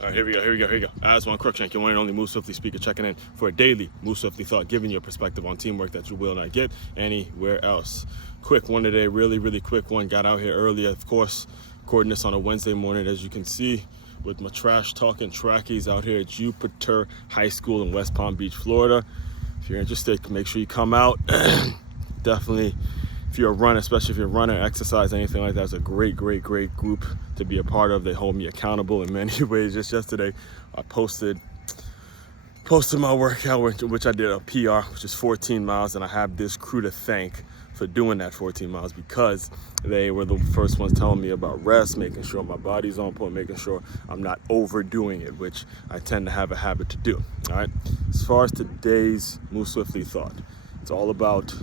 All right, here we go. Aswand Cruickshank, your one and only Move Swiftly speaker, checking in for a daily Move Swiftly thought, giving you a perspective on teamwork that you will not get anywhere else. Quick one today, really quick one. Got out here early, of course, recording this on a Wednesday morning, as you can see, with my trash talking trackies out here at Jupiter High School in West Palm Beach, Florida. If you're interested, make sure you come out. Definitely. If you're a runner, especially if you're a runner, exercise, anything like that, it's a great group to be a part of. They hold me accountable in many ways. Just yesterday, I posted my workout, which I did a PR, which is 14 miles, and I have this crew to thank for doing that 14 miles because they were the first ones telling me about rest, making sure my body's on point, making sure I'm not overdoing it, which I tend to have a habit to do. All right. As far as today's Move Swiftly thought, it's all about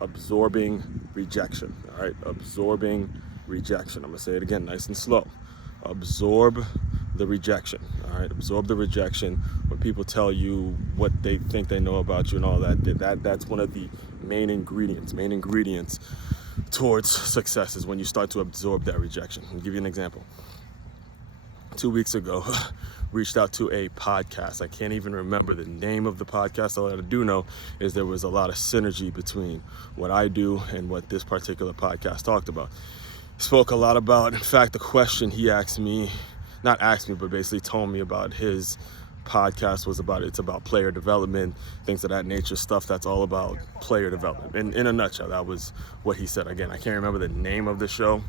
absorbing rejection. All right, absorbing rejection. I'm gonna say it again, nice and slow. Absorb the rejection. All right, absorb the rejection. When people tell you what they think they know about you and all that's one of the main ingredients towards success is when you start to absorb that rejection. I'll give you an example. 2 weeks ago, reached out to a podcast. I can't even remember the name of the podcast. All I do know is there was a lot of synergy between what I do and what this particular podcast talked about. Spoke a lot about, in fact, the question he asked me, not asked me, but basically told me about his podcast was about, it's about player development, things of that nature, stuff that's all about player development. And in a nutshell, that was what he said. Again, I can't remember the name of the show.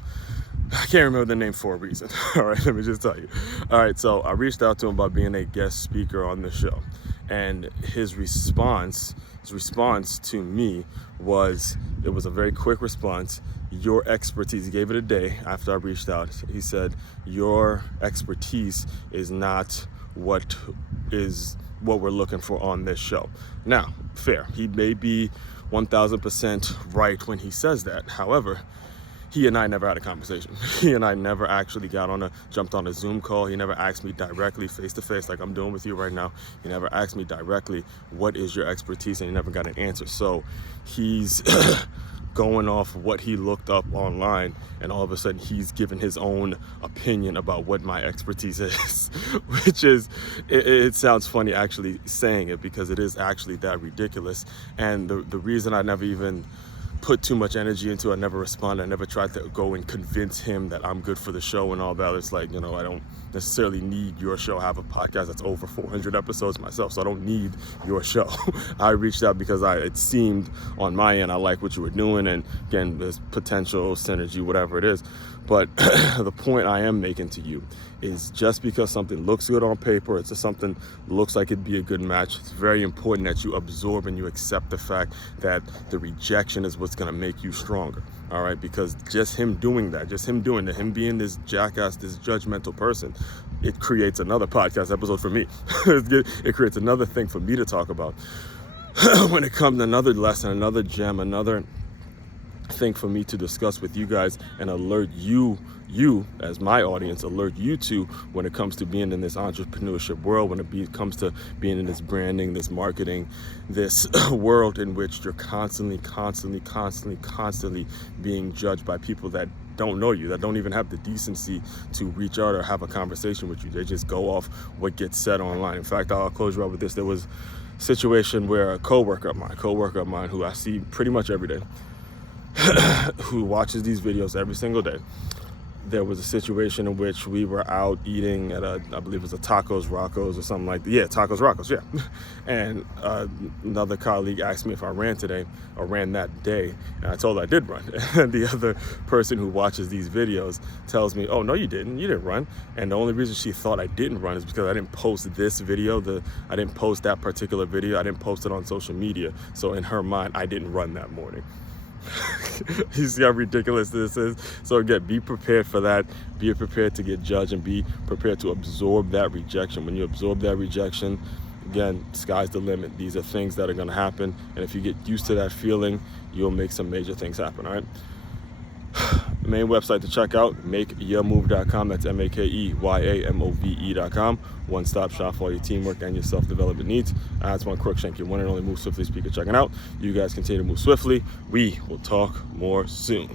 I can't remember the name for a reason. All right, let me just tell you. All right, so I reached out to him about being a guest speaker on the show. And his response to me was, it was a very quick response. Your expertise, he gave it a day after I reached out. He said, your expertise is not what we're looking for on this show. Now, fair. He may be 1000% right when he says that. However, he and I never had a conversation. He and I never actually jumped on a Zoom call. He never asked me directly, face to face, like I'm doing with you right now. He never asked me directly, what is your expertise? And he never got an answer. So he's going off what he looked up online, and all of a sudden he's given his own opinion about what my expertise is, which is, it sounds funny actually saying it because it is actually that ridiculous. And the reason I never even put too much energy into it, I never responded. I never tried to go and convince him that I'm good for the show and all that. It's like, I don't necessarily need your show. I have a podcast that's over 400 episodes myself, so I don't need your show. I reached out because it seemed on my end I like what you were doing, and again, there's potential synergy, whatever it is. But the point I am making to you is, just because something looks good on paper, it's just something looks like it'd be a good match, it's very important that you absorb and you accept the fact that the rejection is what's going to make you stronger. All right, because just him doing that, him being this jackass, this judgmental person, it creates another podcast episode for me. It creates another thing for me to talk about when it comes to another lesson, another gem, another thing for me to discuss with you guys and alert you as my audience, alert you to when it comes to being in this entrepreneurship world, when it comes to being in this branding, this marketing, this world in which you're constantly being judged by people that don't know you, that don't even have the decency to reach out or have a conversation with you. They just go off what gets said online. In fact, I'll close you up with this. There was a situation where a coworker of mine who I see pretty much every day, who watches these videos every single day, there was a situation in which we were out eating at I believe it was a Tacos Rocco's or something like that. Yeah, Tacos Rocco's, yeah. And another colleague asked me if I ran today or ran that day, and I told her I did run. And the other person who watches these videos tells me, oh, no, you didn't run. And the only reason she thought I didn't run is because I didn't post this video, I didn't post that particular video, I didn't post it on social media. So in her mind, I didn't run that morning. You see how ridiculous this is? So again, be prepared for that. Be prepared to get judged, and be prepared to absorb that rejection. When you absorb that rejection, again, sky's the limit. These are things that are going to happen, and if you get used to that feeling, you'll make some major things happen. All right. The main website to check out, makeyourmove.com. That's makeYamove.com. One-stop shop for all your teamwork and your self-development needs. Aswand Cruickshank, your one and only Move Swiftly speaker, checking out. You guys continue to move swiftly. We will talk more soon.